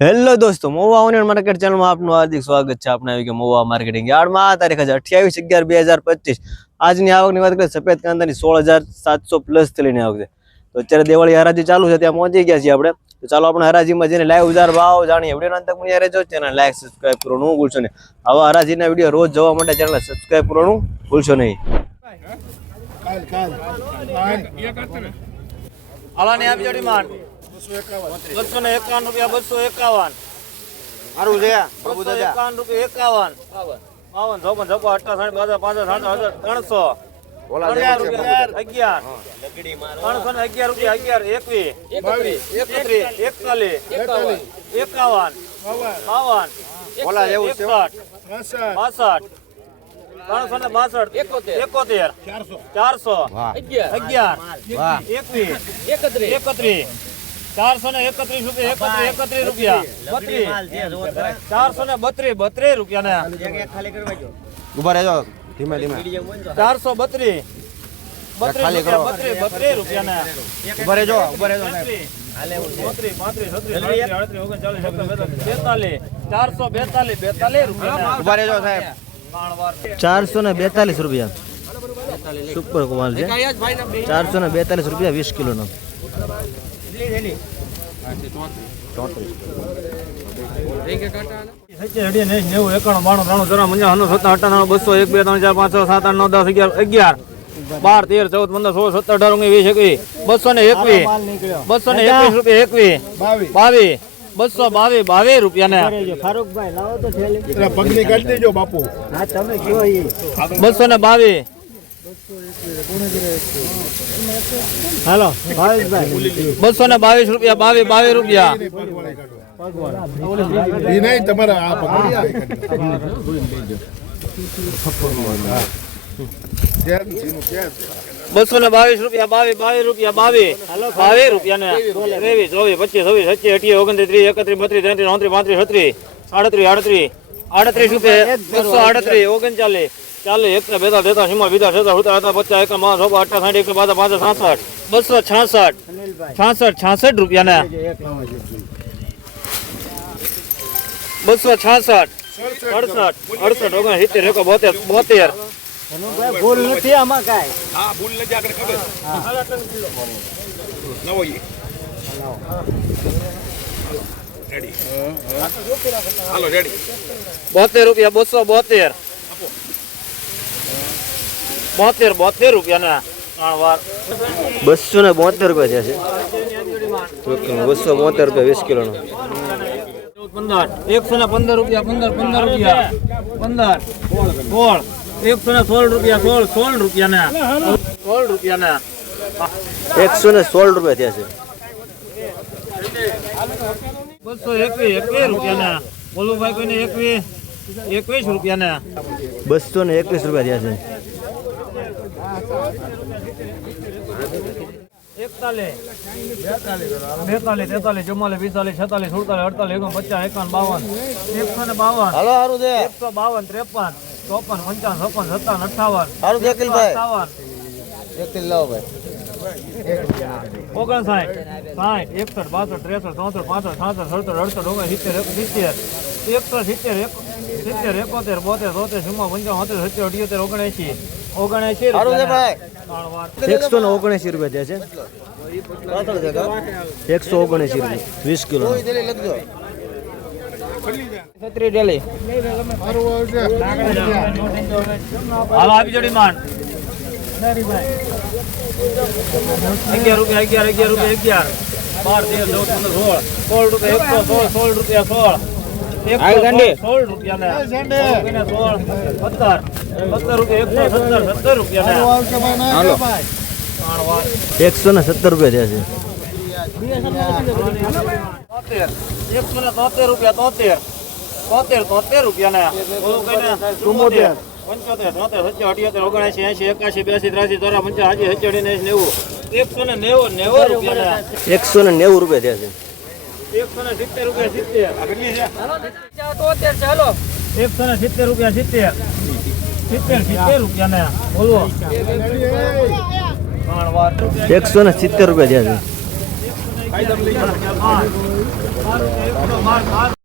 Hello દોસ્તો મોવા onion market ચેનલમાં આપનું હાર્દિક સ્વાગત છે. આપણે આવી ગયા મોવા માર્કેટિંગ યાર્ડમાં. આ તારીખ હજાર અઠ્યાવીસ અગિયાર બે હજાર પચીસ. આજની આવકની વાત કરીએ સફેદ કાંદાની સોળ હજાર સાતસો પ્લસ થઈને લઈને આવક છે. તો અત્યારે દિવાળી હરાજી ચાલુ છે ત્યાં પહોંચી ગયા છીએ આપણે. તો ચાલો આપણે હરાજીમાં જઈને લાઈવ ઉધાર ભાવ જાણીએ. વીડિયો અંતક મને રહેજો ચેનલ લાઈક સબસ્ક્રાઇબ કરવાનું ભૂલશો નહીં. આવા હરાજીના વીડિયો રોજ જોવા માટે ચેનલ સબસ્ક્રાઈબ કરવાનું ભૂલશો નહીં. આલાની આપી જોડી માન બસો ને એકાવન રૂપિયા બસો એકાવન. સારું છે બસો એકાવન રૂપિયા એકાવન. બાવન. ચોપન છપ્પન અઠ્ઠા સાઠ બાજા પાંચ સાઠ હજાર ત્રણસો. ઓલા અગિયાર રૂપિયા અગિયાર. ત્રણસો ને અગિયાર રૂપિયા અગિયાર એકવીસ. એકત્રીસ. એકતાલીસ. એકાવન. બાવન. ઓલા જેવું છે. બાસઠ. ત્રણસો ને બાસઠ. એકોતેર. ચારસો. અગિયાર. એકવીસ. એકત્રીસ. ચારસો ને એકત્રીસ રૂપિયા એકત્રીસ એકત્રીસ રૂપિયા. ચારસો ને બત્રીસ. બત્રીસ રૂપિયા ને. ઊભા રહેજો. ધીમે ધીમે. ચારસો બત્રીસ બત્રીસ. બત્રીસ બત્રીસ રૂપિયા ને. ઊભા રહેજો ઊભા રહેજો ચારસો બેતાલીસ. બેતાલીસ રૂપિયા ઊભા રહેજો સાહેબ. ચારસો ને બેતાલીસ રૂપિયા સુપર કુમાર છે. ચારસો ને બેતાલીસ રૂપિયા વીસ કિલો ને સત્તર અઠ્ઠાણું બસો એક બે ત્રણ ચાર પાંચ છ સાત આઠ નવ દસ અગિયાર અગિયાર બાર તેર ચૌદ પંદર સોળ સત્તર અઢાર ઓગણીસ વીસ એકવીસ બસો ને એકવીસ બસો ને એકવીસ રૂપિયા એકવીસ બાવીસ. બસો બાવીસ બાવીસ રૂપિયા ને પગની કાઢી દેજો બાપુ. બસો ને બાવીસ હાલો બસો ને બાવીસ રૂપિયા બાવીસ બાવીસ રૂપિયા. બસો ને બાવીસ રૂપિયા બાવીસ બાવીસ રૂપિયા બાવીસ બાવીસ રૂપિયા ને ત્રેવીસ ચોવીસ પચીસ છવ્વીસ સચ્ચી અઠ્યાવીસ ઓગણત્રીસ ત્રીસ એકત્રીસ બત્રીસ તેત્રીસ ઓત્રીસ પાંત્રીસ છત્રીસ આડત્રીસ આડત્રીસ આડત્રીસ રૂપિયા બસો આડત્રીસ ઓગણચાલીસ. ચાલીસ એકસો બેતા તેતા સિમા બીજા છેતા સુતા હતા પચાસ એક માં સોપા અઠા સાઠ એકસો બાદ પાંચ છાસઠ બસો છાસઠ છાસઠ છાસઠ રૂપિયા ને બસો છાસઠ અડસઠ અડસઠ ઓગણ સિત્તેર એકો બોતેર બોતેર બોતેર રૂપિયા બસો બોતેર બોતેર બોતેર રૂપિયા ના ત્રણ વાર. બસો ને બોતેર રૂપિયા થયા છે. બસો બોતેર રૂપિયા વીસ કિલોનો. પંદર. એકસો ને પંદર રૂપિયા પંદર પંદર રૂપિયા. પંદર સોળ. એકસો ને સોળ રૂપિયા સોળ સોળ રૂપિયા ને સોળ રૂપિયા ને એકસો ને સોળ રૂપિયા થયા છે. બસો એકવીસ એકવીસ રૂપિયા ને બોલું ભાઈ કોઈને એકવીસ એકવીસ રૂપિયા ને બસો ને એકવીસ રૂપિયા થયા છે. બેતાલીસ તેતાલીસ ચુમ્માલીસ પિસ્તાલીસ છેતાલીસ સુડતાલીસ અડતાલીસ એકાવન પચાસ એકાવન બાવન એકસો ને બાવન હાલો સારું છે એકસો બાવન ત્રેપન ચોપન પંચાવન છપ્પન સત્તાવન અઠાવન સારું છે અકિલભાઈ સત્તાવન એક કિલો લાવો ભાઈ ઓગણસાઠ સાઠ એકસઠ બાસઠ ત્રેસઠ ચોસઠ પાસઠ સાસઠ સડસઠ અડસઠ ઓગણ સિત્તેર સિત્તેર એક સિત્તેર એકોતેર બોતેર તોતેર ચુમ્મા પંચાવન સત્તર સત્તર અઠ્યોતેર ઓગણએસી વાર એકસો ને ઓગણએસી રૂપિયા થયા છે. એકસો ઓગણએસી રૂપિયા. વીસ કિલો. કોઈ થેલી લખજો. છત્રી ડેલી. હાલો આપી જોડી માન અગિયાર રૂપિયા અગિયાર અગિયાર રૂપિયા અગિયાર. બાર તેર ચૌદ પંદર સોળ. સોળ રૂપિયા એકસો સોળ સોળ રૂપિયા સોળ. એકસો ને સત્તર. રૂપિયા એકસો એકસો થયા છે. તોતેર. એકસો ને તોતેર રૂપિયા તોતેર. તોતેર તોતેર રૂપિયા ને ચુમ્મોતેર પંચોતેર તોતેર સત્તર અઠ્યોતેર ઓગણએંશી એસી એકાશી બ્યાસી ત્રાસી ચોરા પંચાસી હજી હજી ને નેવું. એકસો ને નેવું નેવું રૂપિયા એકસો ને નેવું રૂપિયા થયા છે. એકસો ને સિત્તેર રૂપિયા સિત્તેર. એકસો ને સિત્તેર રૂપિયા સિત્તેર. સિત્તેર સિત્તેર રૂપિયા ને બોલો એકસો ને સિત્તેર. રૂપિયા થયા છે